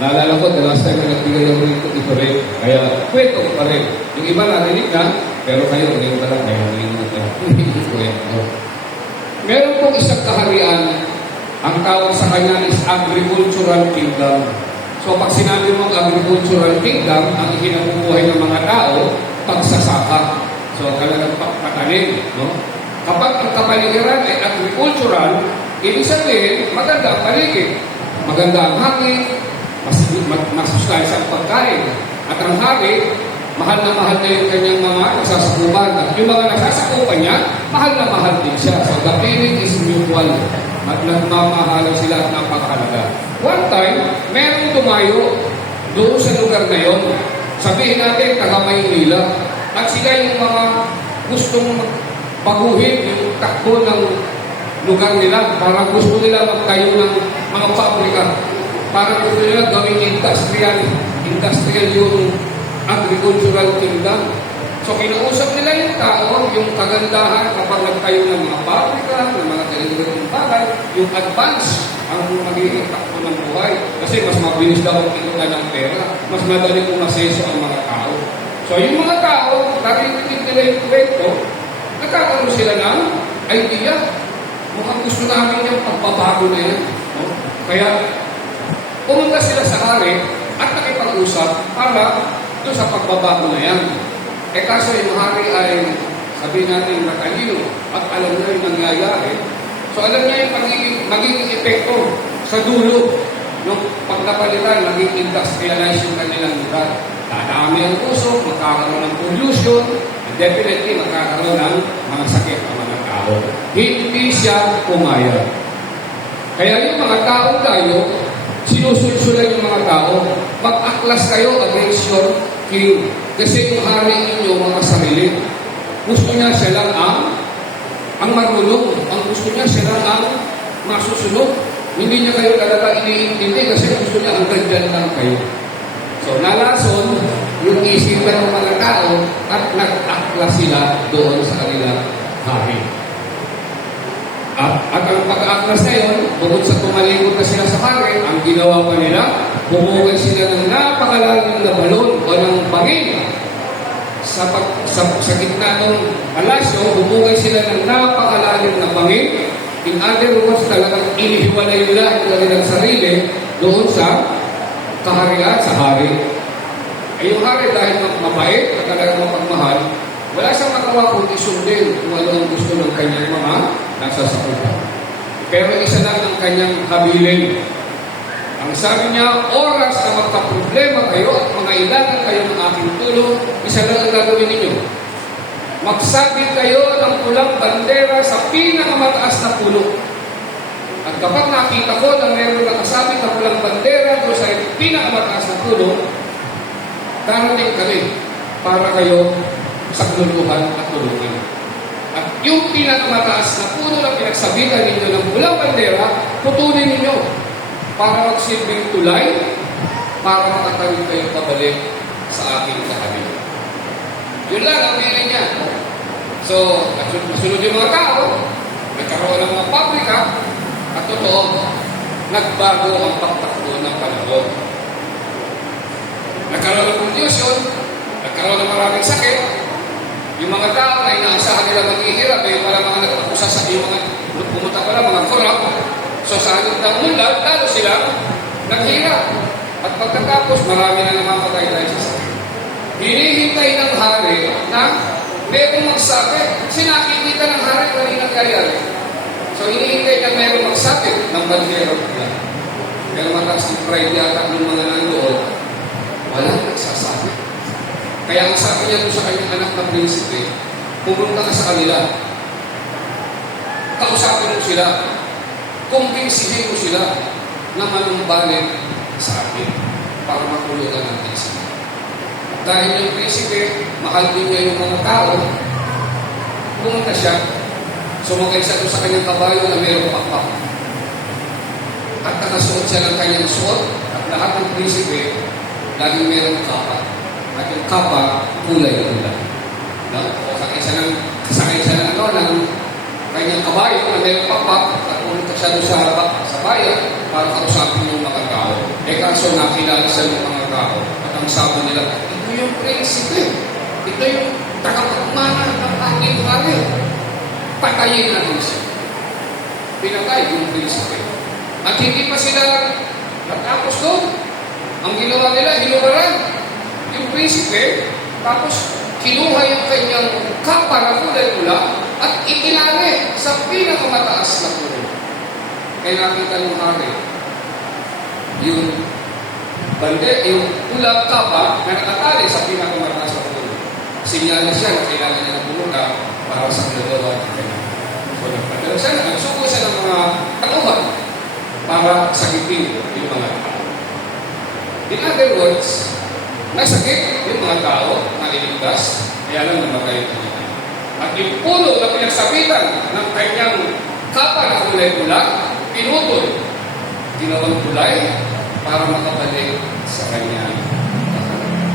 Naalala ko, the last time na nagbigay ako ito rin. Kaya, kwento ko pa rin. Yung iba narinig na, pero kayo, ngayon pa lang, kaya hindi kwento. Meron pong isang kaharian, ang tawag sa kanya is agricultural kingdom. So, pag sinabi mong agricultural kingdom, ang ikinabubuhay ng mga tao, pagsasaka. So, talagang patanim, no? Kapag ang kapaligiran ay agricultural, ibig sabihin, maganda ang paligid. Maganda ang hangin, masustansya ang pagkain. At ang hari, mahal na yung kanyang mga nasasakupan. At yung mga nasasakupan niya, mahal na mahal din siya. So the feeling is mutual. At nagmamahalan sila at napakahalaga. One time, merong tumayo doon sa lugar na yon. Sabihin natin, taga Maynila. At sila yung mga gustong baguhin yung takbo ng lugar nila. Para gusto nila magtayo ng mga pabrika. Para gusto nila gawing industrial yung agricultural kingdom. So, kinausap nila yung tao, yung kagandahan kapag nagtayo ng mga pabrika, ng mga ganitong bagay, yung advance ang magiging takbo ng buhay. Kasi mas mabilis daw ang kinuha ng pera, mas madali umaseso ang mga tao. So, yung mga tao, narinig nila yung kwento, nagkakaroon sila ng idea. Mukhang gusto namin yung pagbabago na yan. No? Kaya, pumunta sila sa hari at nakipag-usap para doon sa pagbabago na yan. Eh kaso yung hari ay, sabihin natin, matalino at alam na yung nangyayari. So alam niya yung magiging epekto sa dulo nung pagkapalitan, maging industrialize yung kanilang lugar. Dadami ang usok, magkakaroon ng pollution, and definitely magkakaroon ng mga sakit ang mga tao. Hindi siya pumayag. Kaya yung mga tao tayo, sinusulsulan yung mga tao, mag-aklas kayo against your king. Kasi yung hari ninyo mga sarili. Gusto niya siya lang ang marunong. Ang gusto niya siya lang ang masusunod. Hindi niya kayo talaga iniintindi kasi gusto niya ang ganyan lang kayo. So, nalason yung isipan ng mga tao at nag-aklas sila doon sa kanilang hari. At ang pag-aaklas na yun, bukod sa tumalikod na sila sa hari, ang ginawa pa nila, bumukay sila ng napakalalim na balon o ng bangin. Sa gitna ng palasyo, bumukay sila ng napakalalim na bangin. In other words, talagang inihiwalay nila ang kanilang sarili doon sa kaharian, sa hari. Ay yung hari dahil mabait at talagang mapagmahal, wala siyang magawa kundi sundin kung ano ang gusto ng kanyang mga nasasakupan. Pero isa lang ang kanyang habilin. Ang sabi niya, oras na magka-problema kayo at mangailangan kayo ng aking tulong, isa lang ang gagawin ninyo. Magsabi kayo ng pulang bandera sa pinakamataas na puno. At kapag nakita ko na mayroon nakasabi na pulang bandera doon sa pinakamataas na puno, darating kami para kayo sakluluhan at tulungan. At yung pinakamataas na puno na pinagsabitan ninyo ng pulang bandera, putulin ninyo para magsilbing tulay, para makatawid kayo pabalik sa aking kahanin. Yun lang ang meron niya. So, nasunod yung mga tao, nagkaroon ng mga pabrika, at totoo, nagbago ang pagtakbo ng panahon. Nagkaroon ng pollution, nagkaroon ng maraming sakit, yung mga tao na inaasahan nila maghihirap, yung mga nagpapusa sa yung mga pumunta pala, mga korap. So sa ating tamunlad, lalo sila naghirap. At pagkatapos, marami na namamatay dahil sa sakit. Hinihintay ng hari na merong magsabi. Kasi nakikita ng hari kung hindi nangyayari. So hinihintay na merong magsabi ng bandero nila. Pero mataas ng pride yata ng mga nandoon, walang nagsasabi. Kaya ang sabi niya doon sa kanyang anak na prinsipe, pumunta ka sa kanila. Kausapin mo sila. Kumbinsihin mo sila na manumbalik sa akin para makulutan natin sila. Dahil yung prinsipe, mahal din niya yung mga tao, pumunta siya, sumakay siya doon sa kanyang kabayo na mayroong pakpak. At nakasuot siya ng kanyang suot at lahat ng prinsipe, laging mayroong kapa. At yung kapa, kulay-kulay. No? Sakay siya ng kanyang kabayo na mayroong pakpak at pumunta siya doon sa bayan para kausapin yung mga tao. kaso nakilala sa mga tao at ang sabi nila, ito yung prinsipe. Ito yung tagapagmana ng aking hari. Patayin natin siya. Pinatay yung prinsipe. At hindi pa sila natapos doon. Ang ginawa nila, hinubaran yung prinsipe, tapos kinuha yung kanyang kapa na kulay pula at itinali sa pinakamataas na puno. Kaya nakita ng hari, yung bande, yung pula kapa na nakatali sa pinakamataas na puno. Sinyalan siya na kailangan niya na pumunta para sa kalagawa ng kanya. So, nagpadala siya na, nagsuko siya ng mga tauhan para sakipin yung mga tao. In other words, nasakit yung mga tao na iligtas, kaya lang namatay ito. At yung puno na pinagsabitan ng kanyang kapa na kulay pula, pinutol, ginawang kulay para makabalik sa kanyang kakalaman.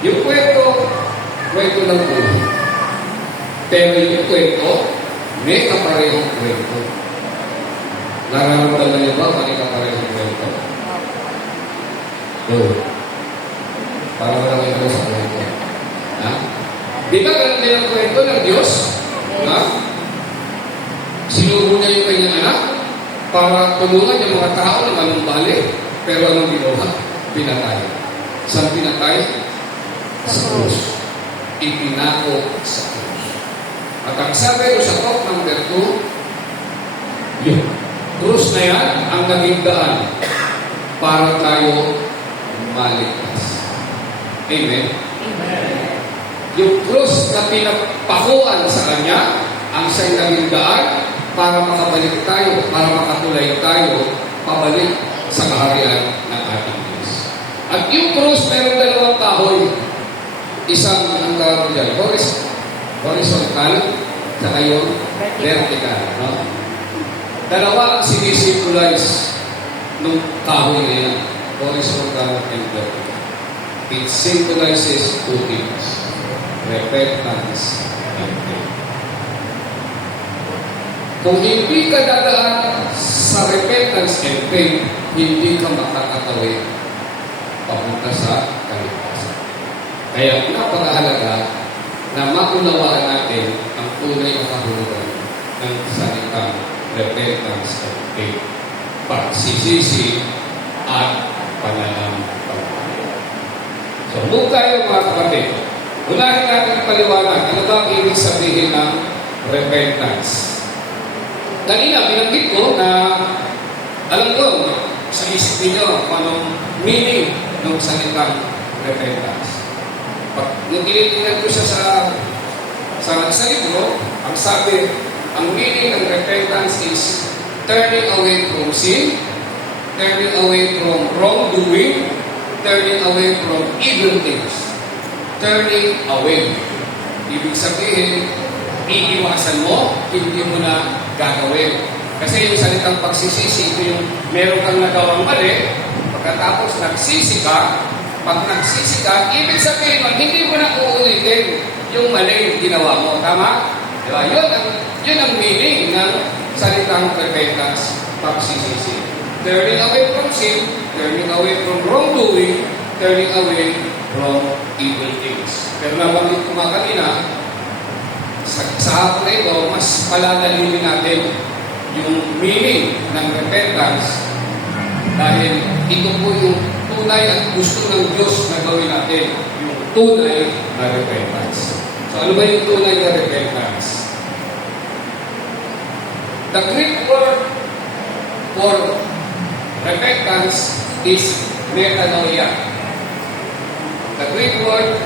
Yung kwento ng puno. Pero yung kwento, may kaparehong kwento. Nararamdaman niyo ba may kaparehong kwento? Para wala kayo sa kwento. Ha? Di ba ganun din ang kwento ng Diyos? Ha? Sinubo niya yung kanyang anak para tulungan yung mga tao na manumbali. Pero anong ginawa? Pinatay. Saan pinatay? Sa krus. Ipinako sa krus. At ang sabi ko sa talk number 2, yung krus na yan ang naging daan para tayo maligtas. Amen? Amen. Yung krus na pinapakuan sa Kanya, ang siyang naging daan para makabalik tayo, para makatulay tayo, pabalik sa kaharian ng ating Diyos. At yung krus, meron dalawang kahoy. Isang, ang tawag dyan, horizontal, saka yung vertical. No? Dalawa ang sinisimbolize ng kahoy na yan. Horizontal and vertical. It symbolizes two things. Repentance and faith. Kung hindi ka dadaan sa repentance and faith, hindi ka makakatawid papunta sa kaligtasan. Kaya napakahalaga na maunawaan natin ang tunay na kahulugan ng salitang repentance and faith. Pagsisisi at pananampalataya. So, move tayo mga kapatid. Unahin natin paliwanag. Ano ba ang ibig sabihin ng repentance? Kanina, binanggit ko na alam ko sa isip ninyo kung anong meaning ng salitang repentance. Nung tinitingnan ko siya sa libro, ang sabi, ang meaning ng repentance is turning away from sin, turning away from wrongdoing, turning away from evil things. Turning away. Ibig sabihin, iiwasan mo, hindi mo na gagawin. Kasi yung salitang pagsisisi, ito yung meron kang nagawang mali, pagkatapos nagsisi ka, pag nagsisi ka, ibig sabihin mo, hindi mo na uulitin yung mali ginawa mo. Tama? Diba? Yun ang meaning ng salitang repentance, pagsisisi. Turning away from sin, turning away from wrongdoing, turning away from evil things. Pero nabanggit ko nga kanina, sa hapon na ito, mas palalalimin natin yung meaning ng repentance dahil ito po yung tunay at gusto ng Diyos na gawin natin, yung tunay na repentance. So ano ba yung tunay na repentance? The Greek word for repentance is metanoia. The Greek word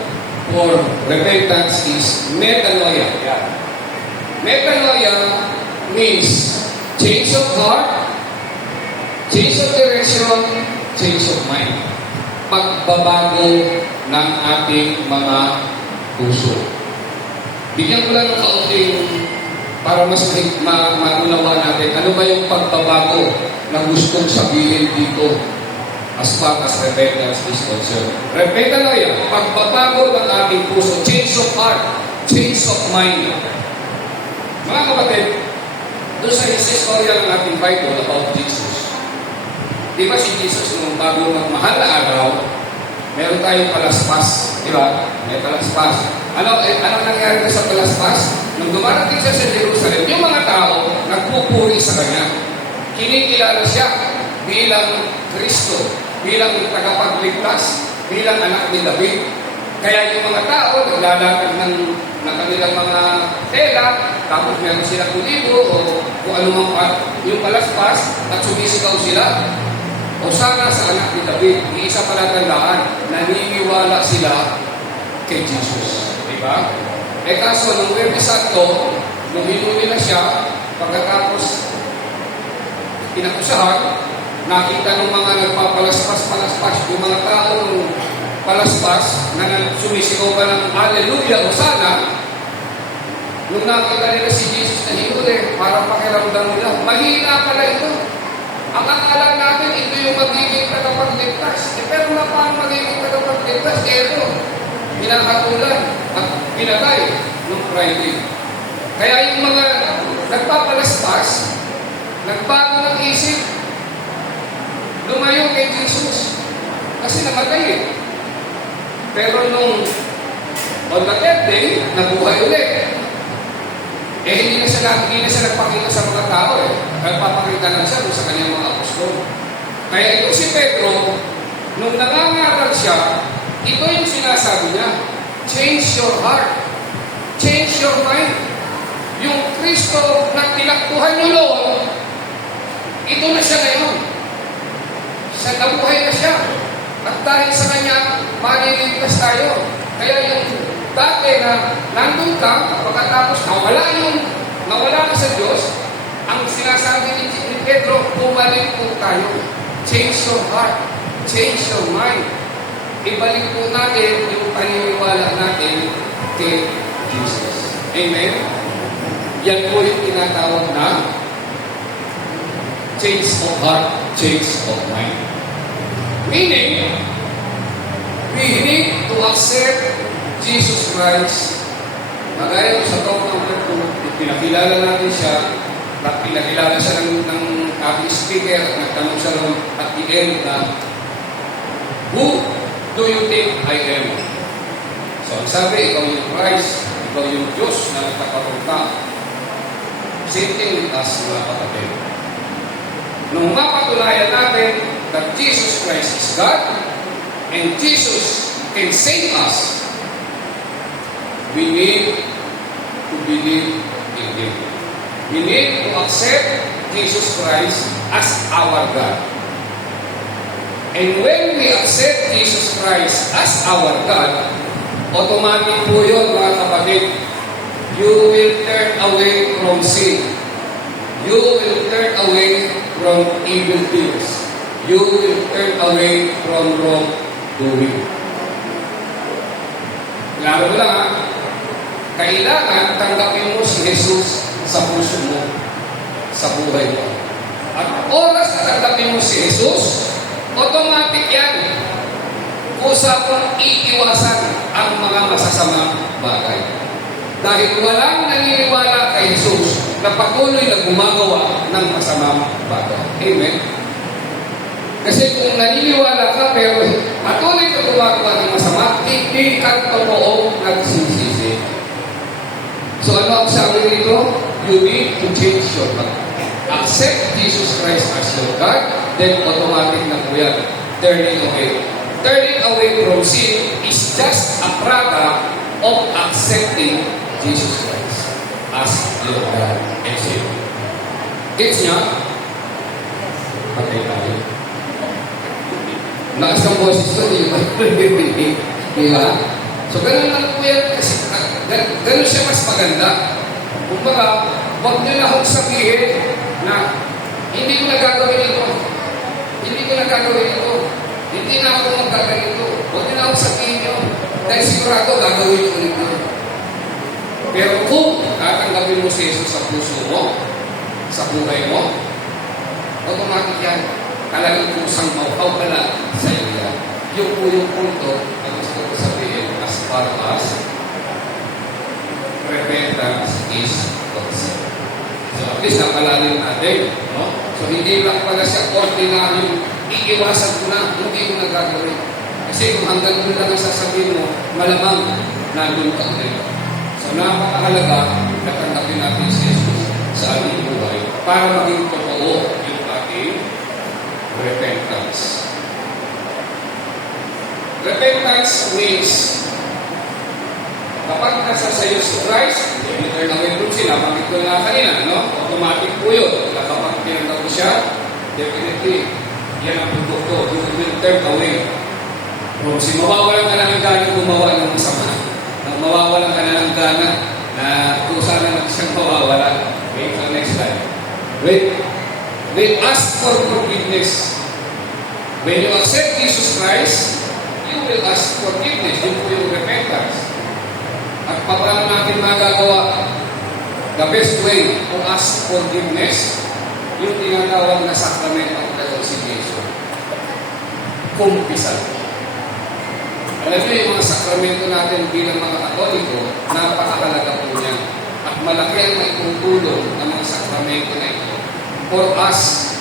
for repentance is metanoia. Yeah. Metanoia means change of heart, change of direction, change of mind. Pagbabago ng ating mga puso. Bigyan ko lang ng kaunting para mas maunawa natin ano ba yung pagbabago na gustong sabihin dito as far as repentance is concerned. Metanoia, pagbabago ng ating puso, change of heart, change of mind. Mga kapatid, doon sa istorya ng ating Bible about Jesus, Di ba si Jesus nung bago magmahal na araw, meron tayong palaspas, di ba? May palaspas. Ano nangyari sa palaspas? Nung dumarating siya sa Jerusalem, yung mga tao nagpupuri sa kanya. Kinikilala siya bilang Kristo, bilang tagapagligtas, bilang anak ni David. Kaya yung mga tao naglalakad ng kanilang mga tela, tapos meron sila kulibo o kung anumang yung palaspas at sumisigaw sila. O sana sa anak ni David, isa pala tandaan, naniniwala sila kay Jesus. Diba? Kaso, nung Webes Santo, nung hinuli na siya, pagkatapos pinakusahan, nakita ng mga nagpapalaspas, yung mga taong palaspas, na sumisigaw pa ng Hallelujah o sana, nung nakita nila si Jesus na hinuli, parang pakiramdam nila, mahina pala ito. Ang akala natin, ito yung magiging tagapagligtas. Pero paano magiging tagapagligtas? Ito, pinakatulan at pinatay ng Friday. Kaya yung mga nagpapalaspas, nagbago ng isip, lumayo kay Jesus. Kasi namatay eh. Pero nung on the third day, nabuhay ulit. Hindi na siya nagpakita sa mga tao eh. Nagpapakita lang siya sa kanyang mga apostol. Kaya ito si Pedro, nung nangangaral siya, ito yung sinasabi niya, change your heart. Change your mind. Yung Kristo na tinakbuhan niyo noon, ito na siya ngayon. Sa nabuhay na siya. At dahil sa kanya, maliligtas tayo. Kaya yung dati na nandun ka, pagkatapos nawala ka sa Diyos, ang sinasabi ni Pedro, bumalik po tayo. Change your heart. Change your mind. Ibalik po natin yung paniniwala natin kay Jesus. Amen? Yan po yung tinatawag na change of heart, change of mind. Meaning, we need to accept Jesus Christ. Magaya sa talk number 2, pinakilala natin siya, at pinakilala siya ng ating speaker, at nagtanong siya at the end na, who do you think I am? So, ang sabi, ikaw yung Christ, ikaw yung Diyos na nagkakapunta. Same thing with us, mga kapatid. Nung mapatunayan natin that Jesus Christ is God, and Jesus can save us, we need to believe in Him. We need to accept Jesus Christ as our God. And when we accept Jesus Christ as our God, automatic po yun, mga kapatid, you will turn away from sin. You will turn away from evil deeds. You will turn away from wrongdoing. Klaro mo lang ha, kailangan tanggapin mo si Jesus sa puso mo, sa buhay mo. At oras na tanggapin mo si Jesus, automatic yan. Usapang iiwasan ang mga masasamang bagay. Dahil walang naniniwala kay Jesus na patuloy na gumagawa ng masamang bagay. Amen? Kasi kung naniniwala ka pero patuloy na gumagawa ng masama, hindi ka totoong nagsisisi. So ano ang sabi nito? You need to change your heart. Accept Jesus Christ as your God, then automatic na po yan. Turning away. Turning away from sin is just a product of accepting Jesus Christ as your God and Savior. Gets niya? Patay tayo. Lakas ng boses ko, di ba? Di ba? So, ganun lang po yan. Kasi, ganun siya mas maganda. Kumbaga, huwag niyo na akong sabihin na hindi ko na gagawin ito. Hindi ko na gagawin ito. Hindi na ako magkaganito. Huwag niyo na akong sabihin yun. Dahil sigurado gagawin ko ulit ito. Pero kung tatanggapin mo si Jesus sa puso mo, sa buhay mo, automatic yan. Talagang kusang mauhaw ka na sa iyo yan. Yung po yung punto na gusto ko sabihin as far as repentance is concerned. So at least napalalim natin. No? So hindi lang pala siya ordinary iiwasan ko na, hindi ko na gagawin. Kasi kung hanggang doon lang ang sasabihin mo, malamang nandun ka ulit. So napakahalaga na tanggapin natin si Jesus sa ating buhay para maging totoo yung ating repentance. Repentance means kapag nasa sayo si Christ, you turn away from sin. Nabanggit ko na kanina, no? Automatic po yun. Kapag pinagdaw ko siya, definitely, yan ang produkto. You will turn away from sin. Mawawalan ka na ng gana gumawa ng masama. Mawawalan ka na ng gana na kung sana lang siyang mawawalan. Okay, so next slide. We ask for forgiveness. When you accept Jesus Christ, you will ask forgiveness. Yun po yung repentance. At paano natin magagawa? The best way to ask forgiveness, yung tinatawag na sakramento ng reconciliation. Kumpisal. Alam niyo yung mga sakramento natin bilang mga Katoliko, napakahalaga po niya. At malaki ang maitutulong ng mga sakramento na ito for us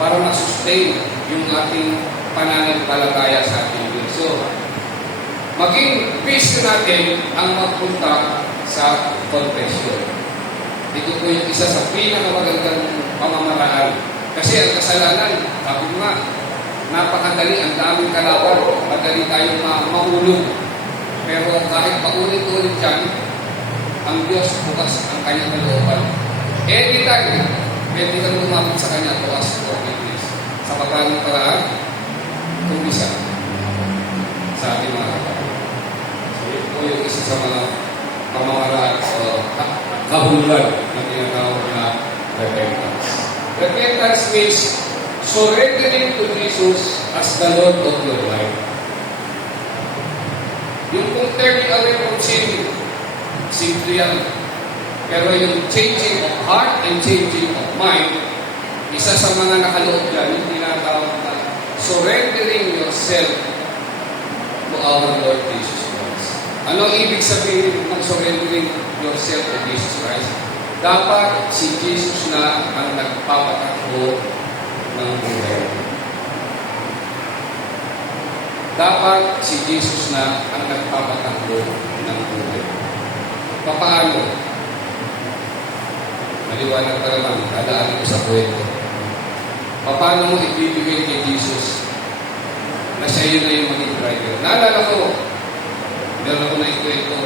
para ma-sustain yung ating pananampalataya sa ating Diyos. So, maging peace natin ang magpunta sa confession. Ito po yung isa sa pinakamagandang pamamaraan. Kasi ang kasalanan, sabi ko nga, napakadali, ang daming kalawan, madali tayong mahulog. Pero kahit paulit-ulit yan, ang Diyos bukas ang kanyang kalooban. Anytime, pwede kang lumapit sa kanya to ask forgiveness. Sa pagkaling paraan, kumisa sa ating mga kapatid. So, yun po yung isa sa mga pamamaraan o kahulugan na tinatawag na repentance. Repentance means surrendering to Jesus as the Lord of your life. Yung kung turning away from sin, simple yan. Pero yung changing of heart and changing of mind, isa sa mga nakaloob yan, yung tinatawag na surrendering yourself to our Lord Jesus Christ. Ano ibig sabihin ng surrendering yourself to Jesus Christ? Dapat si Jesus na ang nagpapatakbo ng buhay. Dapat si Jesus na ang nagpapatakbo ng buhay. Paano? Maliwanag ka naman, dadaanin ko sa kwento. Paano mo ibibigay kay Jesus na siya yun na yung maging driver? Naalala ko, meron ako na ikwento,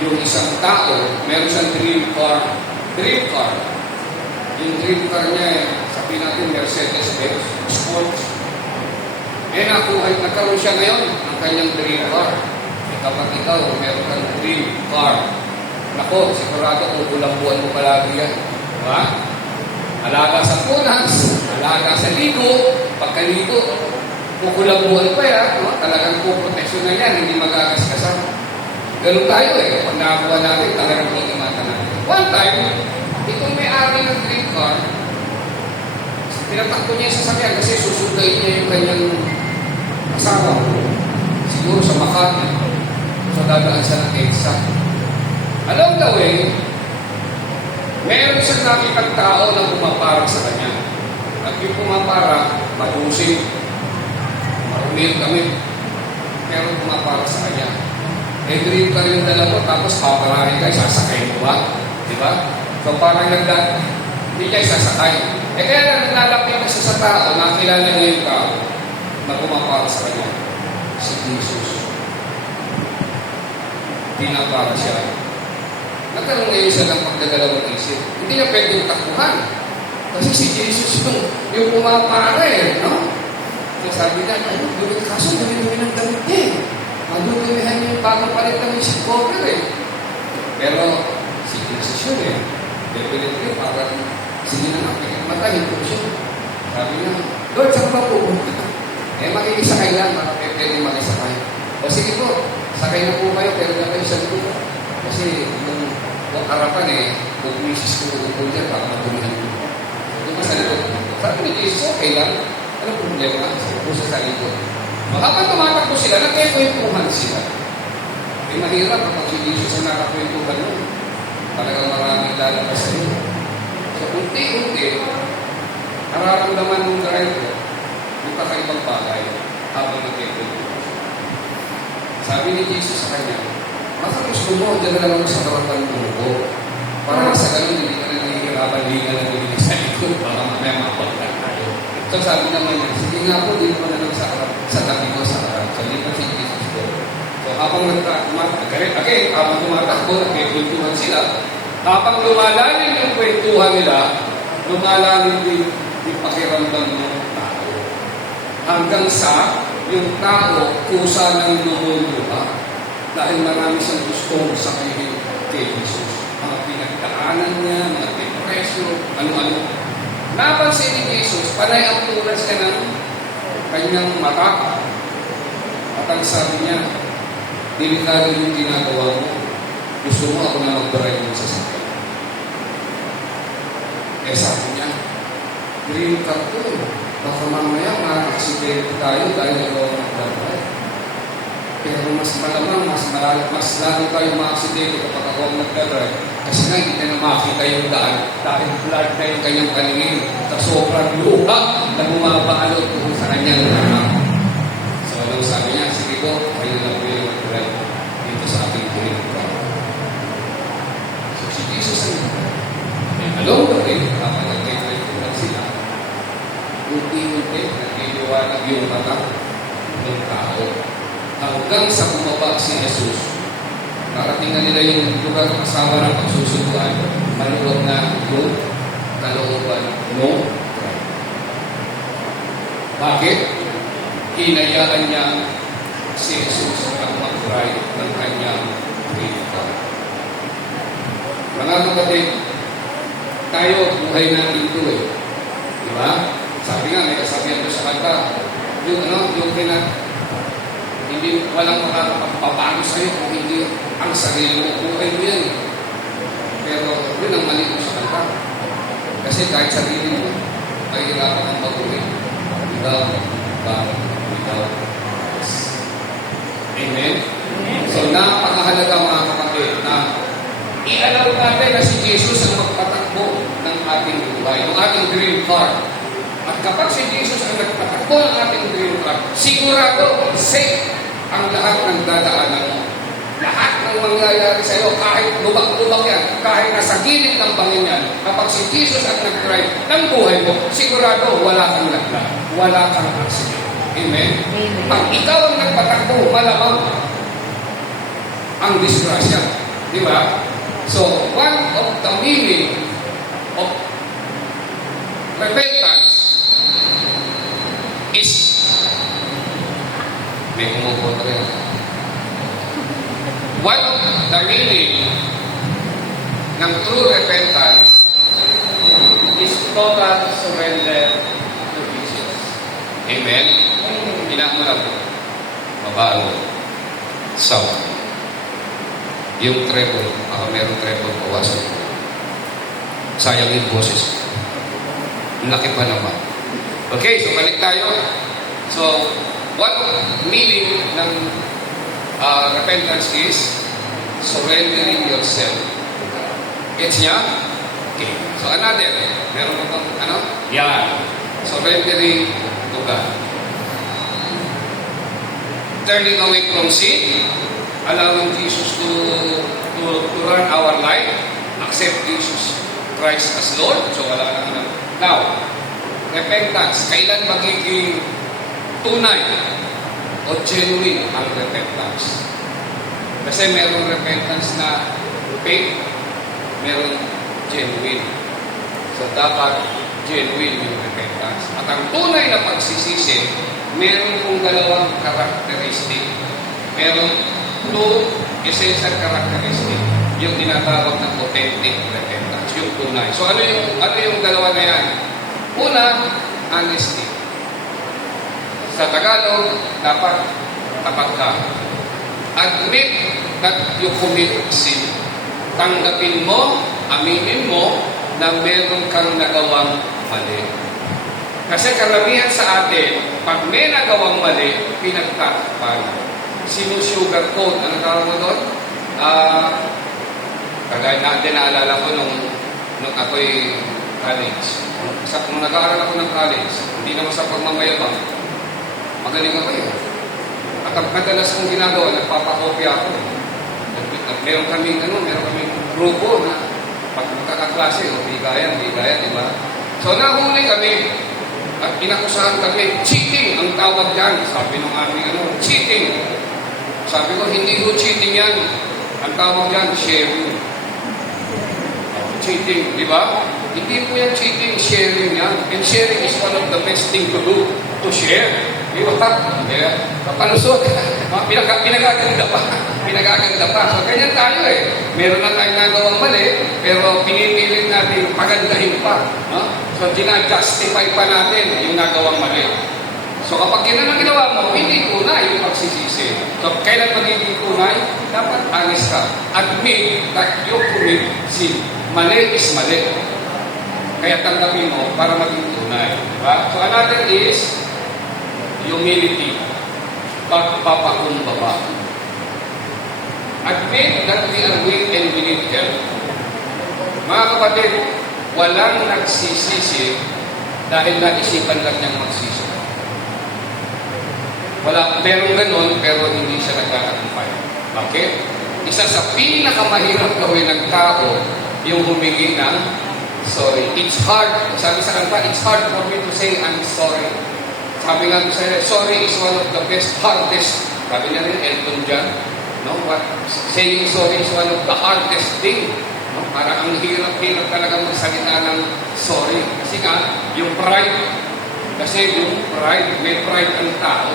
yung isang tao, meron siyang dream car. Dream car. Yung dream car niya, sabihin natin, Mercedes-Benz Sports. Nagkaroon siya ngayon ng kanyang dream car. Kapag ikaw, meron kang dream car, nako, sigurado kukulambuan mo palagi yan. Diba? Alaga sa punas, alaga sa ligo, pagkaligo, kukulambuan pa yan. No? Talagang puproteksyon na yan, hindi magagasgasan. Ganun tayo eh. Pag nakakuha natin, talagang pag-imatan natin. One time, itong may-ari ng dream car, tinatakbo niya sa sasakyan kasi susundayin niya yung kanyang asawa. Siguro sa Makati. So, dadaan siya ng EDSA. Along the way, meron siyang nakikang tao na pumaparang sa kanya. At yung pumaparang, matusing, marumil kami. Pero pumaparang sa kanya. Dream car yung dalawa, tapos paparahin kayo, sasakay mo ba? Diba? So, parang hindi niya sasakay. Kaya naglalapit na siya sa tao, nakilala niya yung tao na pumapara sa kanya. Si Jesus. Pinapara siya. Nagkaroon ngayon siya ng pagdadalawang isip. Hindi niya pwedeng takbuhan. Kasi si Jesus yung pumapara eh, no? So sabi niya, kaso dumi-dumi ng damit niya eh. Madudumihan niya yung bagong palit ng isip cover eh. Pero si Jesus yun eh. Definitely, parang sige na nga, matahin ko siya. Sabi niya, Lord, saan ba pupunta? Makikisakay lang, pwede makisakay. O sige po, sakay na po kayo, pero na kayo sa likod. Kasi yung harapan kung misis ko upo dyan, baka matumihan ko. Ito ba sa likod? Sabi ni Jesus, okay lang. Ano problema? Sabi po sa likod. Habang tumatakbo sila, nagkikwentuhan sila. Mahirap kapag si Jesus ang nakakwentuhan mo. Talagang maraming lalabas sa iyo. So, unti-unti, nararamdaman mong driver ng kakaibang bagay habang nagkikwentuhan. Sabi ni Jesus sa kanya, baka gusto mo, dyan na lang ako sa harapan mo. Para sa ganun, hindi ka na nahihirapan, hindi ka na nililig sa likod, baka mamaya mapagka tayo. So sabi naman niya, sige nga po, dito na lang sa tabi ko sa harap. So lipat si Jesus ko. So habang habang tumatakbo, nagkikwentuhan sila, habang lumalalim yung kwentuhan nila, lumalalim din yung pakiramdam ng tao. Hanggang sa yung tao kusa ng lumuluha dahil marami siyang gustong sabihin kay Jesus. Mga pinagdaanan niya, mga depresyon, ano-ano. Napansin ni Jesus, panay ang tulas niya ng kanyang mata. At ang sabi niya, delikado yung ginagawa mo. Gusto mo ako na magbaray mo sa sakit. Eh sabi niya, green card ko. Baka mamaya makakaksidente tayo dahil ikaw ang nagbaray. Pero mas malamang, mas lalo tayo makaksidente kapag ako ang nagbaray. Kasi nga, hindi na makita yung daan dahil blood na yung kanyang paningin sa sobrang luha na bumabalot kung sa kanyang anak. So, anong sabi niya? Sige ko, kayo na po yung mag-drive dito sa ating green card. So, si Jesus ang along the way, kapag nag-drive ko lang sila, unti-unti, nag-iiwanag yung mata ng tao. Hanggang sa bumaba si Jesus, narating na nila yung lugar ng asawa ng pagsusunduan, maluwag na yung kalooban mo. Bakit? Hinayaan niya si Jesus ang mag-try ng kanyang kritika. Mga kapatid, tayo, buhay natin ito eh. Diba? Sabi nga, may kasabihan ko sa kanta, hindi walang makakapapano sa'yo kung hindi ang sarili mo. Buhay mo yan. Pero yun ang mali mo sa kanta. Kasi kahit sarili mo, mahirapan ang mabuhay. Without us. Amen? So, napakahalaga mga kapatid na i-allow natin na si Jesus ang magpatakbo ng ating buhay, ng ating dream car. At kapag si Jesus ang nagpatakbo ng ating dream car, sigurado, safe ang lahat ng dadaanan mo. Lahat ng mangyayari sa iyo, kahit lubak-lubak yan, kahit nasa gilid ng bangin yan, kapag si Jesus ang nag-drive ng buhay mo, sigurado wala kang laglag, wala kang accident. Amen? Pag ikaw ang nagpatakbo, malamang ang disgrasya. Di ba? So, one of the meaning of repentance is may umugot rin. One of the meaning ng true repentance is total surrender to Jesus. Amen? Hinaan mo lang po. Mabaalo. Sound. Yung treble, merong treble bawasan. Sayang yung boses. Laki pa naman. Okay, so balik tayo. So, what meaning ng repentance is surrendering yourself. Gets niya? Okay. So, another. Meron mo bang ano? Yan. Surrendering to God. Turning away from sin, allowing Jesus to run our life, accept Jesus Christ as Lord. So, wala na naman. Now, repentance. Kailan magiging tunay o genuine ang repentance? Kasi merong repentance na fake, merong genuine. So, dapat genuine yung repentance. At ang tunay na pagsisisi, meron kong dalawang characteristic. Meron two essential characteristic. Yung tinatawag ng authentic repentance, yung tunay. So, ano yung dalawa na yan? Una, honesty. Sa Tagalog, dapat tapat ka. Admit that you commit sin. Tanggapin mo, aminin mo na meron kang nagawang mali. Kasi karamihan sa atin, pag may nagawang mali, pinagtatakpan. Sinusugarcoat. Ano tawag mo doon? Kagaya natin, naalala ko nung ako'y college. Nung nag-aaral ako ng college, hindi naman sa pagmamayabang, magaling ako eh. At ang madalas kong ginagawa, nagpapakopya ako eh. Meron kaming grupo na pag magkakaklase, bigayan, di ba? So nahuli kami at inakusahan kami, cheating ang tawag dyan. Sabi ng aming cheating. Sabi ko, hindi ko cheating yan. Ang tawag dyan, sharing. Cheating, di ba? Hindi po yan cheating, sharing yan. And sharing is one of the best thing to do, to share. Di ba? Palusot. Pinagaganda pa. Pinagaganda pa. So, ganyan tayo eh. Meron na tayong nagawang mali, pero pinipilit natin pagandahin pa. No? So, ginajustify pa natin yung nagawang mali. So, kapag yun ang ginawa mo, hindi tunay yung pagsisisi. So, kailan magiging tunay? Dapat honest ka. Admit that you commit sin. Mali is mali. Kaya tanggapin mo para maging tunay. Diba? So, another is humility. Pagpapakumbaba. Admit that we are weak and we need help. Mga kapatid, walang nagsisisi dahil naisipan lang niyang magsisi. Merong ganun, pero hindi siya nagkakatampay. Bakit? Isa sa pinakamahirap gawin ng tao, yung humingi ng sorry. It's hard. Sabi sa kanta, it's hard for me to say I'm sorry. Sabi nga sa sorry is one of the best, hardest. Sabi na rin, Elton John. No? Saying sorry is one of the hardest thing. No? Para ang hirap-hirap talaga magsalita ng sorry. Kasi nga, yung pride, may pride ang tao.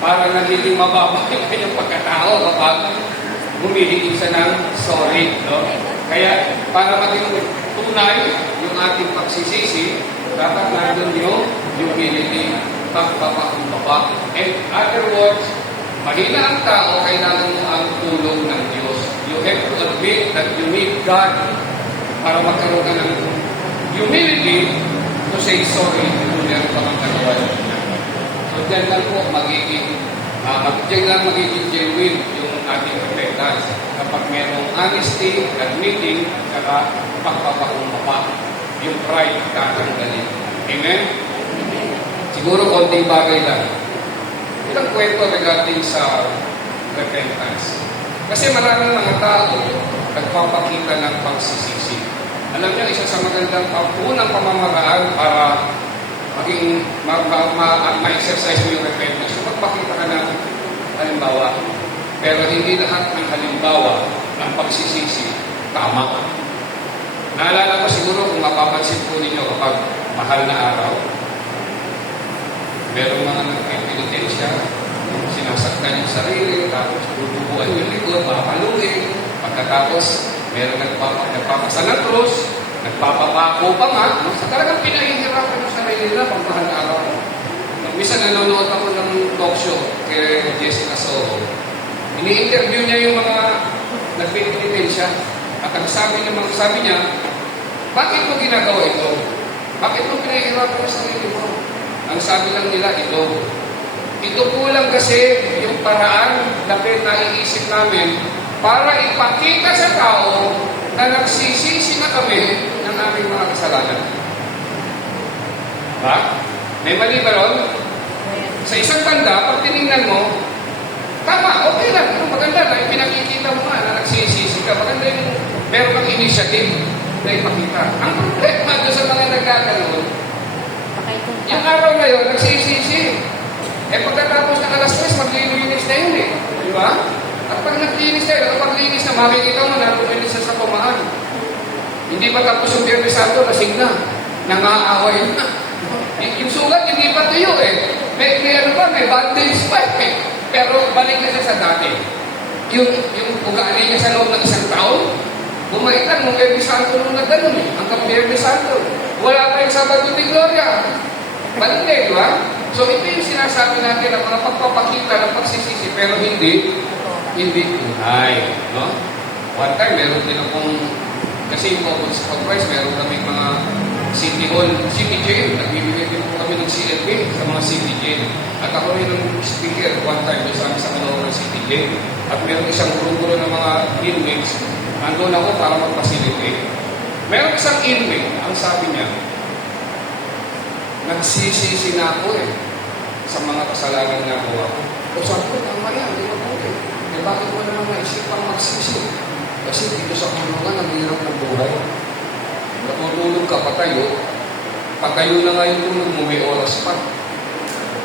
Para nagiging mababa yung kanyang pagkatao kapag humihingi siya ng sorry. No? Kaya, para maging tunay yung ating pagsisisi, dapat nandun yung humility, pagpapakumbaba. And other words, mahina ang tao, kailangan mo ang tulong ng Diyos. You have to admit that you need God para magkaroon ka ng humility to say sorry kung meron ka mang kagawa. So, dyan lang po magiging genuine yung ating repentance. Kapag merong honesty, admitting, saka pagpapakumbaba, yung pride tatanggalin. Amen? Siguro konting bagay lang. Ilang kwento regarding sa repentance. Kasi maraming mga tao nagpapakita ng pagsisisi. Alam niyo, isa sa magandang unang pamamaraan para maging ma-exercise mo yung repentance. So, magpakita ka ng halimbawa. Pero hindi lahat ng halimbawa ng pagsisisi tama. Naalala ko siguro kung mapapansin po ninyo kapag mahal na araw, merong mga nagpipinitensya, sinasaktan yung sarili, tapos bububuan yung likod, papaluin. Pagkatapos, merong nagpapasa ng krus, nagpapapako pa nga, so talagang pinahihirapan yung sarili nila pag mahal na araw. Minsan nanonood ako ng talk show kay Jessica Soho. Ini-interview niya yung mga nagpipinitensya. At ang sabi niya, bakit mo ginagawa ito? Bakit mo pinahihirapan yung sarili mo? Ang sabi lang nila, ito po lang kasi yung paraan na naiisip namin para ipakita sa tao na nagsisisi na kami ng aming mga kasalanan. Ha? May mali ba ron? Sa isang banda, pag tinignan mo, tama, okay lang. Maganda na, pinakikita mo nga na nagsisisi ka. Maganda yung meron kang initiative na ipakita. Ang problema doon sa mga nagkakaroon, yung araw na yun, nagsisisi. Pagkatapos ng alas 3, maglilinis na yun eh. Di ba? At pag naglinis na yun, pag linis na, makikita mo na luminis na sa kumaan. Hindi pa tapos yung Biyernes Santo, lasing na. Nangaaway na. Yung sugat, hindi pa tuyo eh. May bandage pa eh. Pero balik na siya sa dati. Yung ugali niya sa loob ng isang taon, bumaitan mong Biyernes Santo nung nagdanon eh. Hanggang Biyernes Santo. Wala pa yung Sabado de Gloria. Balik na eh, di ba? So ito yung sinasabi natin na mga pagpapakita ng pagsisisi, pero hindi tunay. No? One time, meron din akong, kasi yung conference, meron kami mga city hall, city jail. Nagbibigay din po kami ng CLB sa mga city jail. At ako rin ang speaker one time doon sa Caloocan City Jail. At meron isang grupo ng mga inmates. Nandun ako para mag-facilitate. Meron isang inmate, ang sabi niya, nagsisisi na ako sa mga kasalanan na nagawa ko. O sabi ko, tama yan, di ba po bakit mo naman naisipang magsisi? Kasi dito sa kulungan, ang hirap ng buhay. Natutulog ka, patayo na nga yung tulog mo, may oras pa.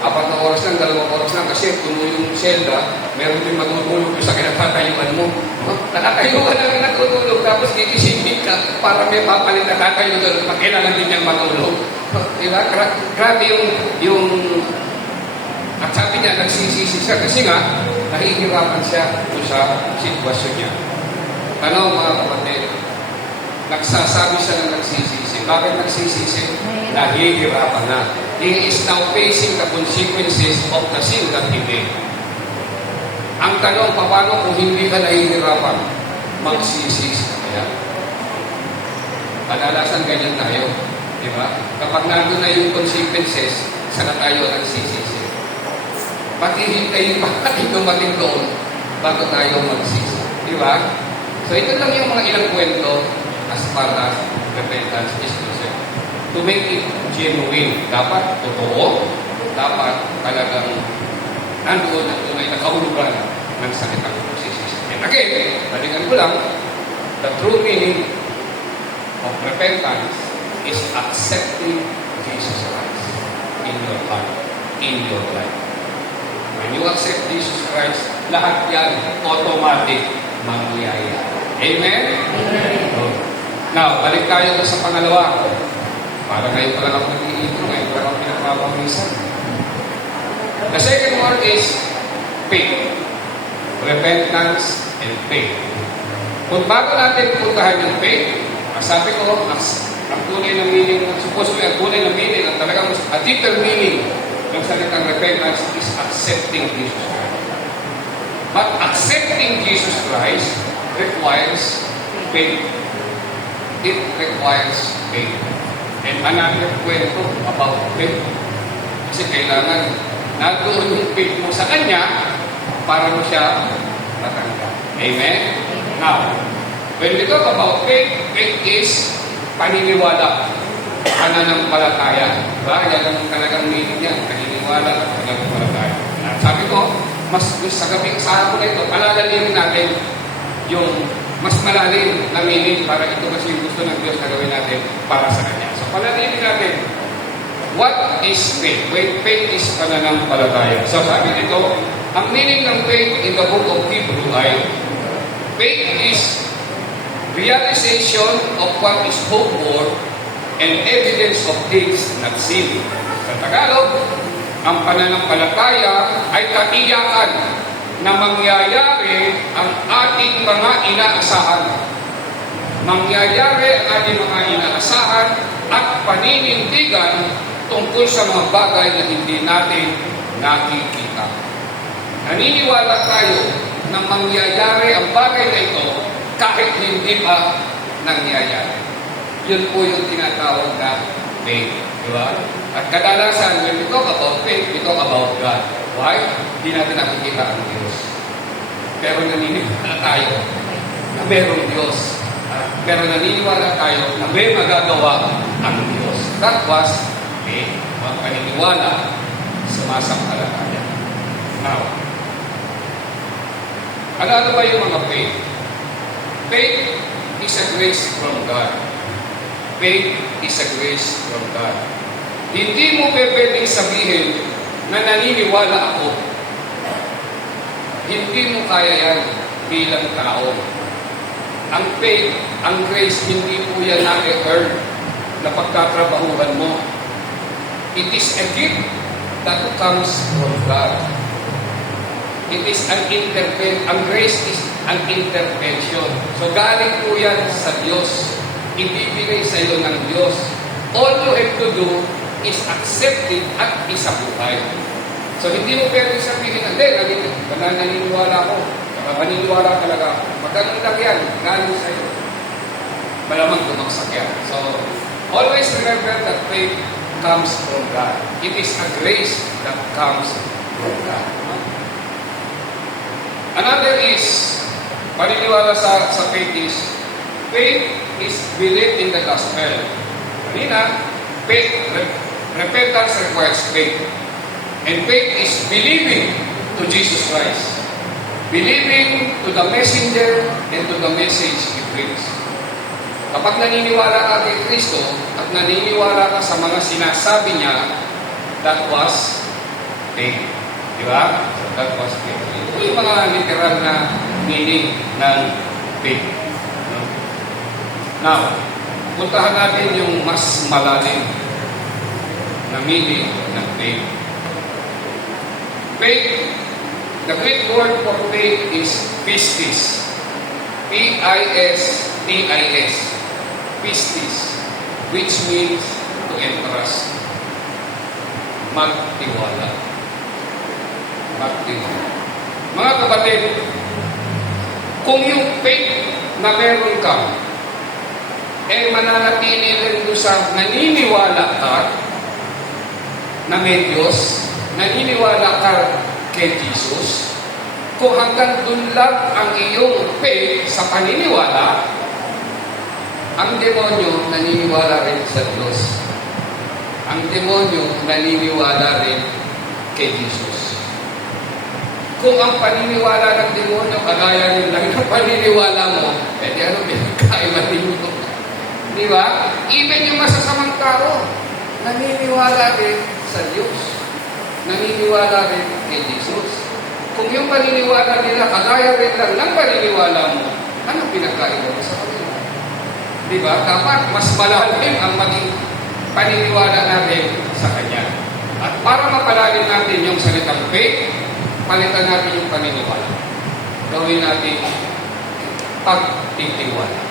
4 na oras lang, 2 oras lang, kasi puno yung selda, meron din matutulog sa kinatatayuan mo. Nakatayuan na lang natutulog, tapos gigisingin ka para may papalit na tatayo doon, pag kailangan din niyang matulog. Diba? Grabe yung at sabi niya, nagsisisi siya kasi nga, nahihirapan siya sa sitwasyon niya. Tanong mga kapatid, nagsasabi siya ng nagsisisi. Bakit nagsisisi? Nahihirapan na. He is now facing the consequences of the sin that he made. Ang tanong, paano kung hindi ka nahihirapan? Magsisisi ka kaya? Kadalasan ganyan tayo. Diba? Kapag nandun na yung consequences, sana tayo nagsisisi. Pati hintayin pa natin dumating doon bago tayo magsisi. Diba? So ito lang yung mga ilang kwento as far as repentance is concerned. To make it genuine, dapat totoo, dapat talagang nandoon at tunay na kahulugan ng salitang pagsisisi. And again, balikan ko lang, the true meaning of repentance is accepting Jesus Christ in your heart, in your life. When you accept Jesus Christ, lahat yan automatic mangyayari. Amen? Amen. Now, balik tayo sa pangalawa. Para ngayon pa lang ako nag-iintro, ngayon pa lang ako pinagpapamisan. The second one is faith. Repentance and faith. Kung bago natin puntahan yung faith, sabi ko, ang tunay na meaning, supposed to be ang tunay na meaning, ang talagang a deeper meaning ng salitang repentance is accepting Jesus Christ. But accepting Jesus Christ requires faith. It requires faith. And another kwento about faith. Kasi kailangan nandoon yung faith mo sa Kanya para mo siya matanggap. Amen? Now, when we talk about faith, faith is paniniwala, pananampalataya. Diba? Yan ang talagang meaning niya. Paniniwala, pananampalataya. At sabi ko, mas sa gabi, sa hapon na ito, palalalim natin yung mas malalim na meaning para ito kasi yung gusto ng Diyos na gawin natin para sa Kanya. So, palalimin natin, what is faith? Faith is pananampalataya. So, sabi dito, ang meaning ng faith in the book of Hebrew ay, faith is realization of what is hoped for and evidence of things not seen. Sa Tagalog, ang pananampalataya ay katiyakan na mangyayari ang ating mga inaasahan. Mangyayari ang ating mga inaasahan at paninindigan tungkol sa mga bagay na hindi natin nakikita. Naniniwala tayo na mangyayari ang bagay na ito kahit hindi pa nangyayari. Yun po yung tinatawag na faith. Diba? At kadalasan, when we talk about faith, we talk about God. Why? Hindi natin nakikita ang Diyos. Pero naniniwala tayo na mayroong Diyos. Pero naniniwala tayo na may magagawa ang Diyos. That was faith. Ang paniniwala, sumasampalataya. Now, ano ba yung mga faith? Faith is a grace from God. Faith is a grace from God. Hindi mo pwedeng sabihin na naniniwala ako. Hindi mo kaya yan bilang tao. Ang faith, ang grace, hindi po yan na-earn na pagtatrabahuhan mo. It is a gift that comes from God. It is an ang grace is an intervention. So galing po yan sa Diyos. Ibibigay sa iyo ng Diyos. All you have to do is accept it at isabuhay. So hindi mo pwede sabihin, hindi, naniniwala ko. Maniniwala talaga. Magandang lang yan, galing sa iyo. Malamang dumagsak yan. So, always remember that faith comes from God. It is a grace that comes from God. Another is, paniniwala sa faith is, Faith is belief in the gospel. Kanina, repentance requires faith. And faith is believing to Jesus Christ. Believing to the messenger and to the message He brings. Kapag naniniwala ka kay Kristo at naniniwala ka sa mga sinasabi niya, that was faith. Di ba? So that was faith. Ito yung mga literal na meaning ng faith. Now, puntahan natin yung mas malalim na meaning ng faith. Faith, the Greek word for faith is pistis. P-I-S-T-I-S. Pistis, which means to entrust. Magtiwala. Magtiwala. Mga kapatid, kung yung faith na meron ka, mananatili rin doon sa naniniwala ka na may Diyos, naniniwala ka kay Jesus, kung hanggang doon lang ang iyong faith sa paniniwala, ang demonyo naniniwala rin sa Diyos. Ang demonyo naniniwala rin kay Jesus. Kung ang paniniwala ng demonyo kagaya rin lang ng paniniwala mo, di ano pinagkaiba ninyo? Di ba? Even yung masasamang tao, naniniwala rin sa Diyos. Naniniwala rin kay Jesus. Kung yung paniniwala nila kagaya rin lang ng paniniwala mo, anong pinagkaiba mo sa kanila? Di ba? Dapat mas malalim ang maging paniniwala natin sa Kanya. At para mapalalim natin yung salitang faith, palitan natin yung paniniwala. Gawin natin pagtitiwala.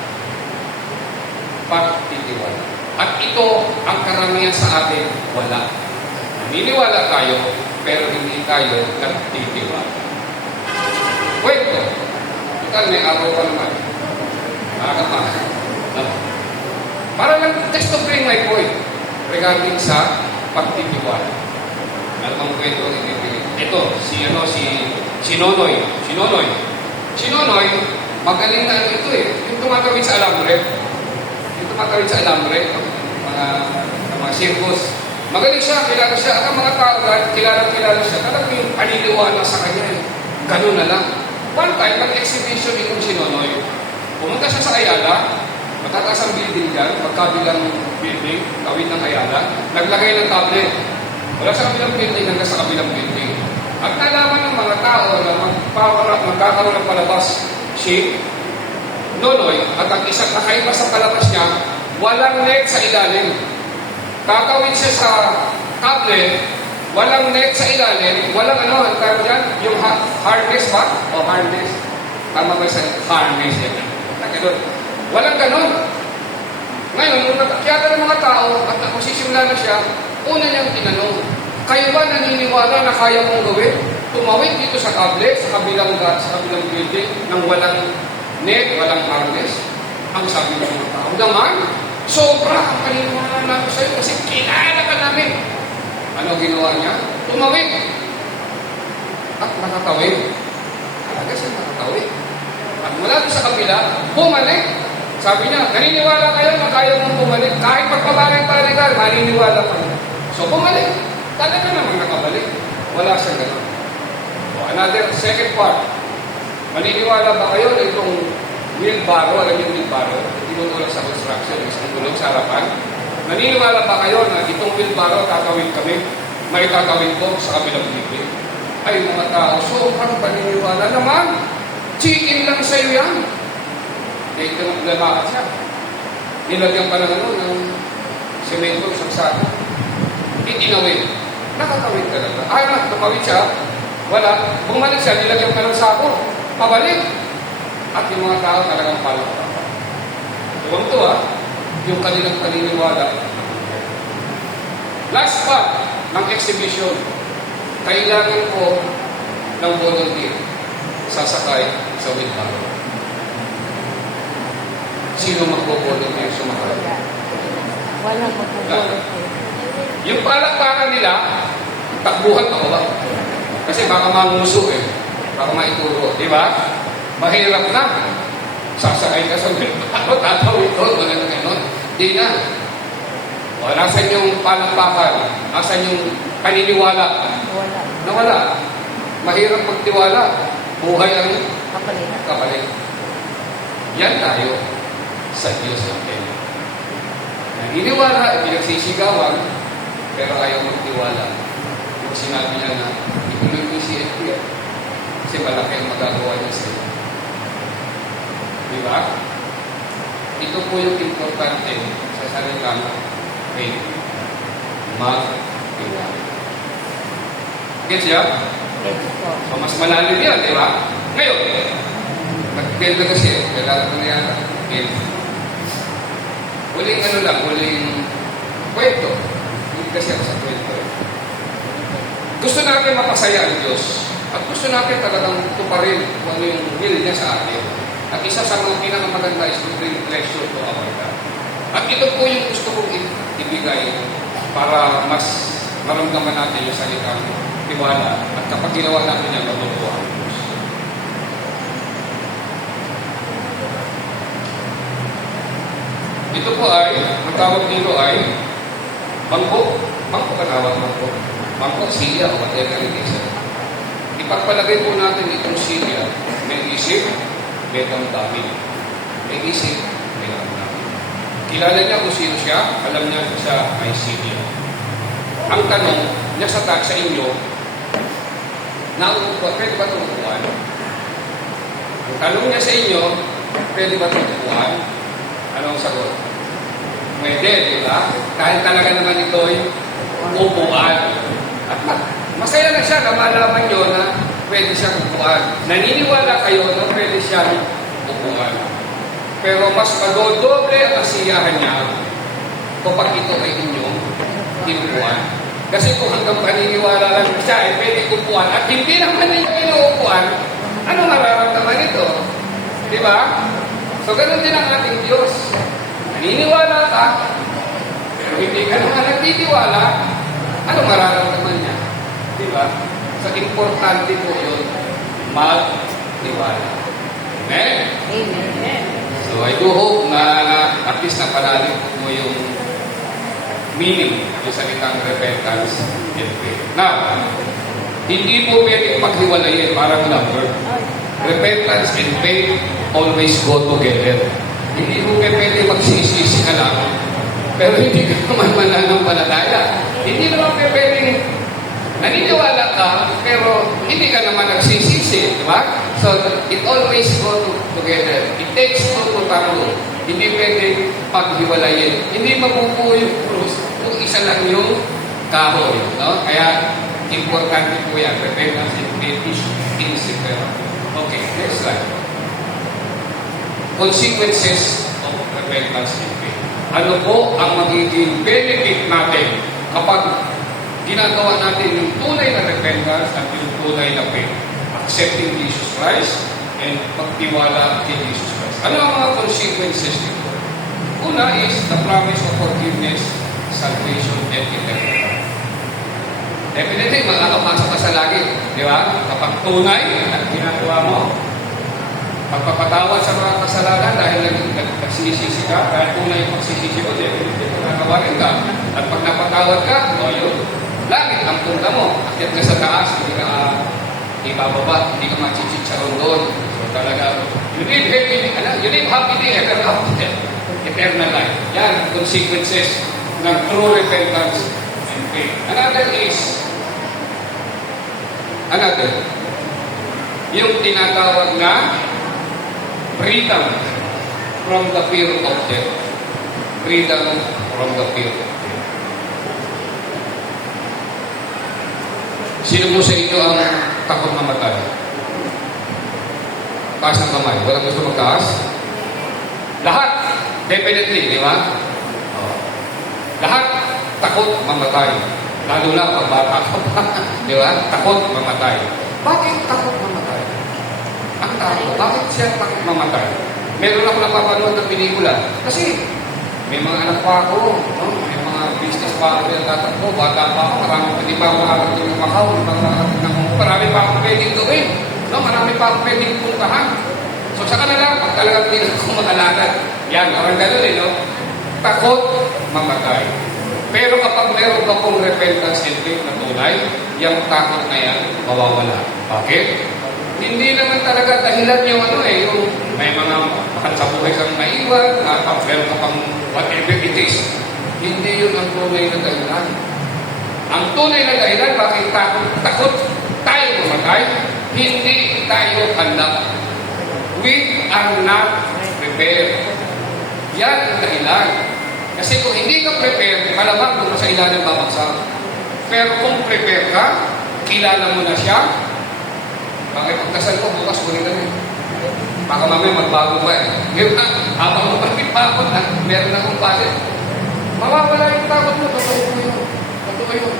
Pagtitiwala. At ito ang karamihan sa atin, wala. Naniniwala tayo, pero hindi tayo nagtitiwala. Kwento. Ikaw, may araw pa naman. Maaga pa. Para lang, just to bring my point regarding sa pagtitiwala. Ano ang kwento ng ibigay? Ito, si Nonoy. Si Nonoy, magaling na ito yung tumatawid sa alambre. Yung tumatawid sa alambre, mga circus. Magaling siya, kilala siya. Ang mga tao, kilala siya. Talagang yung paniniwala sa kanya. Ganun na lang. One time, nag-exhibition itong si Nonoy. Pumunta siya sa Ayala, matataas ang building dyan, magkabilang building, tawid ng Ayala, naglagay ng tablet. Wala sa kabilang building hanggang sa kabilang building. At nalaman ng mga tao na magkakaroon ng palabas si Nonoy at ang isang nakaiba sa palabas niya, walang net sa ilalim. Kakawin siya sa tablet, walang net sa ilalim, walang ang tawag dyan, yung harness ba? O harness. Tama ba sa harness yan? Walang ganon. Ngayon, nung natakyata ng mga tao at nakusisimula na siya, una niyang tinanong, kayo ba naniniwala na kaya mong gawin? Tumawid dito sa tablet, sa kabilang building, nang walang net, walang harness? Ang sabi ng mga tao, naman, sobra ang paniniwala namin sa'yo kasi kilala ka namin. Ano ginawa niya? Tumawid. At nakatawid. Talaga siya nakatawid. At mula doon sa kabila, bumalik. Sabi niya, naniniwala kayo na kaya mong bumalik. Kahit pagpabalik-balik ka, maniniwala ka. So bumalik. Talaga naman nakabalik. Wala siyang gano'n. Another, second part. Maniniwala ba kayo na itong wheelbarrow, alam yung wheelbarrow, tinutulak sa construction, isang tulog sa harapan? Naniniwala ba kayo na itong wheelbarrow tatawid kami? May tatawid ko sa kabilang bibig? Ay mga tao, sobrang paniniwala naman. Chicken lang sa'yo yan. Dahil ka naglalakad siya. Nilagyan pa ng semento sa sako. Itinawid. Nakatawid ka lang. Tumawid siya. Wala. Bumalik siya, nilagyan pa ng sako. Pabalik. At yung mga tao talagang palakpak. Tuwang-tuwa, yung kanilang paniniwala. Last part ng exhibition. Kailangan ko ng volunteer. Sasakay sa wheelbarrow. Sino magbo-volunteer sumakay? Wala magbo-volunteer. Yung palakpakan nila, takbuhan pa ba? Kasi baka manguso Baka maituro. Di ba? Mahirap na. Sasakay ka sa wheelbarrow, tatawid doon, mga ganon. Di na. O, nasan yung palakpakan? Nasan yung paniniwala? Wala. Nawala. Mahirap magtiwala. Buhay ang Kapalit. kapalit. Yan tayo sa Diyos natin. Naniniwala, pinagsisigawan, pero ayaw magtiwala. Yung sinabi niya na, ituloy mo si FPR. Kasi malaki ang magagawa niya sa iyo. Di ba? Ito po yung importante sa salitang faith. Magtiwala. Gets ya? Yes po. So, mas malalim yan, di ba? Ngayon, nag-build na kasi, kailangan ko na yan, build. Huling ano lang, huling kwento. Hindi kasi ako sa kwento. Gusto natin mapasaya ang Diyos. At gusto natin talagang tuparin kung ano yung will niya sa atin. At isa sa mga pinakamaganda is to bring pleasure to our God. At ito po yung gusto kong ibigay para mas maramdaman natin yung salitang tiwala. At kapag ginawa natin yan, matutuwa ang Diyos. Ito po ay, ang tawag dito ay bangko. Bangko ka tawag bangko. Bangko, silya o whatever it is. Ipagpalagay po natin itong silya. May isip, may damdamin. May isip, may damdamin. Kilala niya kung sino siya, alam niya siya ay silya. Ang tanong niya sa inyo, nauupuan, pwede ba tumupuan? Ang tanong niya sa inyo, pwede ba tumupuan? Anong sagot? Pwede, di ba? Dahil talaga naman ito'y upuan. At masaya na siya na malaman nyo na pwede siyang upuan. Naniniwala kayo na pwede siyang upuan. Pero mas madodoble ang kasiyahan niya kapag ito ay inyong inupuan. Kasi kung hanggang paniniwala lang siya, eh pwede upuan. At hindi naman ninyo inuupuan, ano mararamdaman ito? Di ba? So, ganun din ang ating Diyos. Naniniwala ka, pero hindi ka naman nagtitiwala, ano mararamdaman niya? Di ba? So, importante po yun, magtiwala. Amen? Amen. So, I do hope na at least napalalim mo yung meaning yung salitang repentance and faith. Now, hindi po pwedeng paghiwalayin parang number. Repentance and faith always go together. Hindi mo pwede magsisisi ka lang, pero hindi ka naman mananampalataya. Hindi naman pwedeng naniniwala ka, pero hindi ka naman nagsisisi. Di ba? So, it always go together. It takes two to tango. Hindi pwede paghiwalayin. Hindi mabubuo yung krus kung isa lang yung kahoy. No? Kaya, importante po yan. Repentance and faith is inseparable. Okay, next slide. Consequences of repentance and faith. Ano po ang magiging benefit natin kapag ginagawa natin yung tunay na repentance at yung tunay na faith? Accepting Jesus Christ and pagtiwala kay Jesus Christ. Ano ang mga consequences nito? Una is the promise of forgiveness, salvation, and eternal life. Definitely, makakapasok ka sa langit. Di ba? Kapag tunay at ginagawa mo, pagpapatawad sa mga kasalanan dahil nagsisisi ka, dahil tunay yung pagsisisi mo, definitely, nakakawarin ka. At pag napatawad ka, o yun, langit ang punta mo. Akit ka sa taas, hindi ka ibababa, hindi ka machichicharon doon. So talaga, you live happily ever after. Eternal life. Yan, consequences ng true repentance and faith. Another, yung tinatawag na freedom from the fear of death. Freedom from the fear of death. Sino mo sa inyo ang takot mamatay? Taas ng kamay. Walang gusto magtaas? Lahat. Definitely, di ba? Lahat takot mamatay. Lalo na pag bata ka pa. Di ba? Takot mamatay. Bakit takot mamatay? Ang takot. Bakit siya takot mamatay? Meron ako napapanood ng pelikula. Kasi may mga anak pa ako. No? May mga business pa ako yung tatakbo. Bata pa ako. Hindi pa ako makakating ng Macau. Hindi pa ako makakating ng Hong Kong. Marami pa akong pwedeng gawin. No? Marami pa akong pwedeng puntahan. So sa kanila, pag talagang hindi ko makalakad, yan, parang gano'n no? Takot, mamatay. Pero kapag meron ka pong repentance and faith na tunay, yung takot na yan, mawawala. Bakit? Hindi naman talaga dahilan yung yung may mga mahal sa buhay kang naiwan, meron ka pang whatever it is. Hindi yun ang tunay na dahilan. Ang tunay na dahilan, bakit takot tayo mamatay? Hindi tayo handa. We are not prepared. Yan ang dahilan. Kasi kung hindi ka prepared, malamang doon sa ilalim babagsak. Pero kung prepare ka, kilala mo na siya, bakit pagkasal ko, bukas ko rin na. Baka mamaya magbago pa Ngayon na, habang mapapit pa ako na, meron akong pasit. Mawawala yung takot mo, totoo yun. Totoo yun.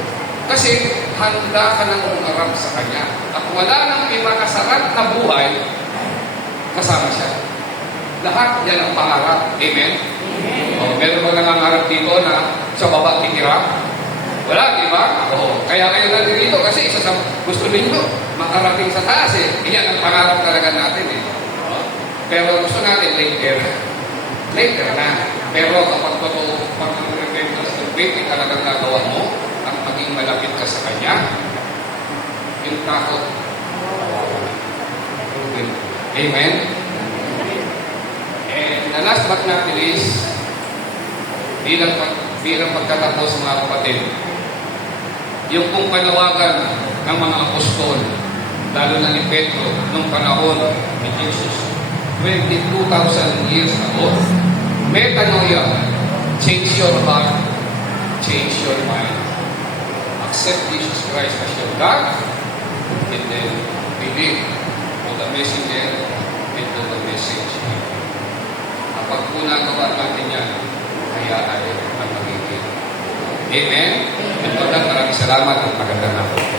Kasi handa ka nang umarap sa Kanya. At wala nang imakasarap na buhay, kasama siya. Lahat yan ang pangarap. Amen? O, meron ba nangangarap dito na sa baba titira? Wala, di ba? Oo. Kaya kayo natin dito kasi isa sa gusto ninyo makarating sa taas Yan ang pangarap talaga natin Pero gusto natin later. Later na. Pero kapag totoo, pag repentance ng faith, talagang nagawa mo at maging malapit ka sa Kanya, yung takot. Amen? And the last but not the least, bilang pagkatapos mga kapatid, yung pong panawagan ng mga apostol, lalo na ni Pedro, nung panahon ni Jesus, 22,000 years ago, metanoia, change your heart, change your mind. Accept Jesus Christ as your God, and then believe to the messenger and to the message. Kapag po nagawa natin yan, kaya ay ang magiging. Amen? At maraming salamat at magandang hapon po.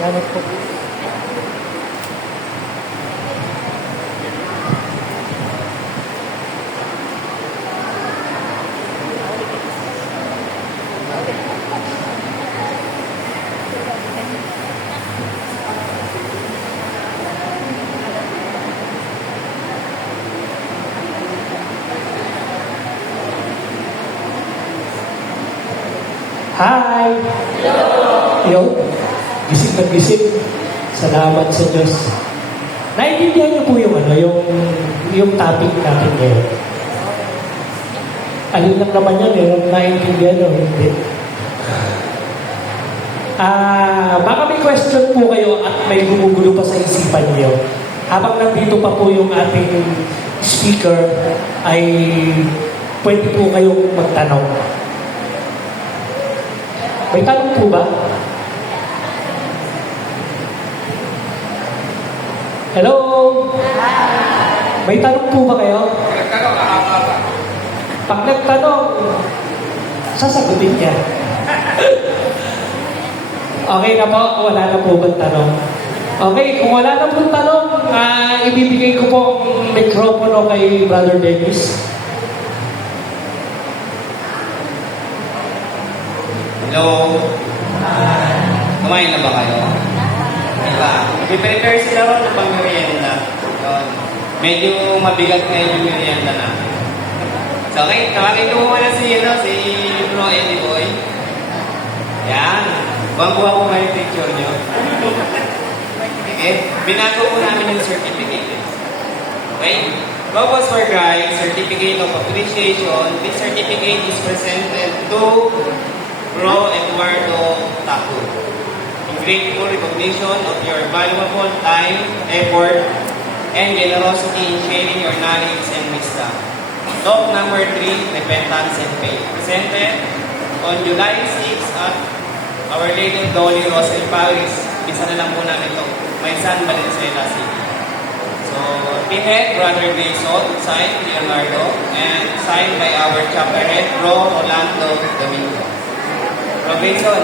Salamat po. Hi! Hello! Gising na gising. Salamat sa Diyos. Naintindihan niyo po yung topic natin ngayon. Alin lang naman yan, yung naintindihan o hindi. Baka may question po kayo at may gumugulo pa sa isipan niyo. Habang nandito pa po yung ating speaker, ay pwede po kayong magtanong. May tanong po ba? Hello? May tanong po ba kayo? Pag nagtanong, sasagutin niya. Okay na po? Wala na po ba tanong? Okay, kung wala na po tanong, ibibigay ko po ang mikropono kay Brother Dennis. Hello? Kumain na ba kayo? Diba? I-prepare sila ron ng pang-merienda. Medyo mabigat na yung merienda na. So, okay, tawagin ko muna si Bro Eddie Boy. Yan. Buwang-buwa ko yung picture nyo. Okay? Binago ko namin yung certificate. Okay? Purpose for Christ, Certificate of Appreciation. This certificate is presented to Bro Eduardo Taku. In grateful recognition of your valuable time, effort, and generosity in sharing your knowledge and wisdom. Talk number 3, Repentance and Faith. Presented on July 6 at Our Lady of the Holy Rosary Parish. Isa na lang po namin ito. May San Valenzuela City. So, pinhead, Brother Grayson, signed Leonardo, and signed by our chapter head, Bro Orlando Domingo. Robinson,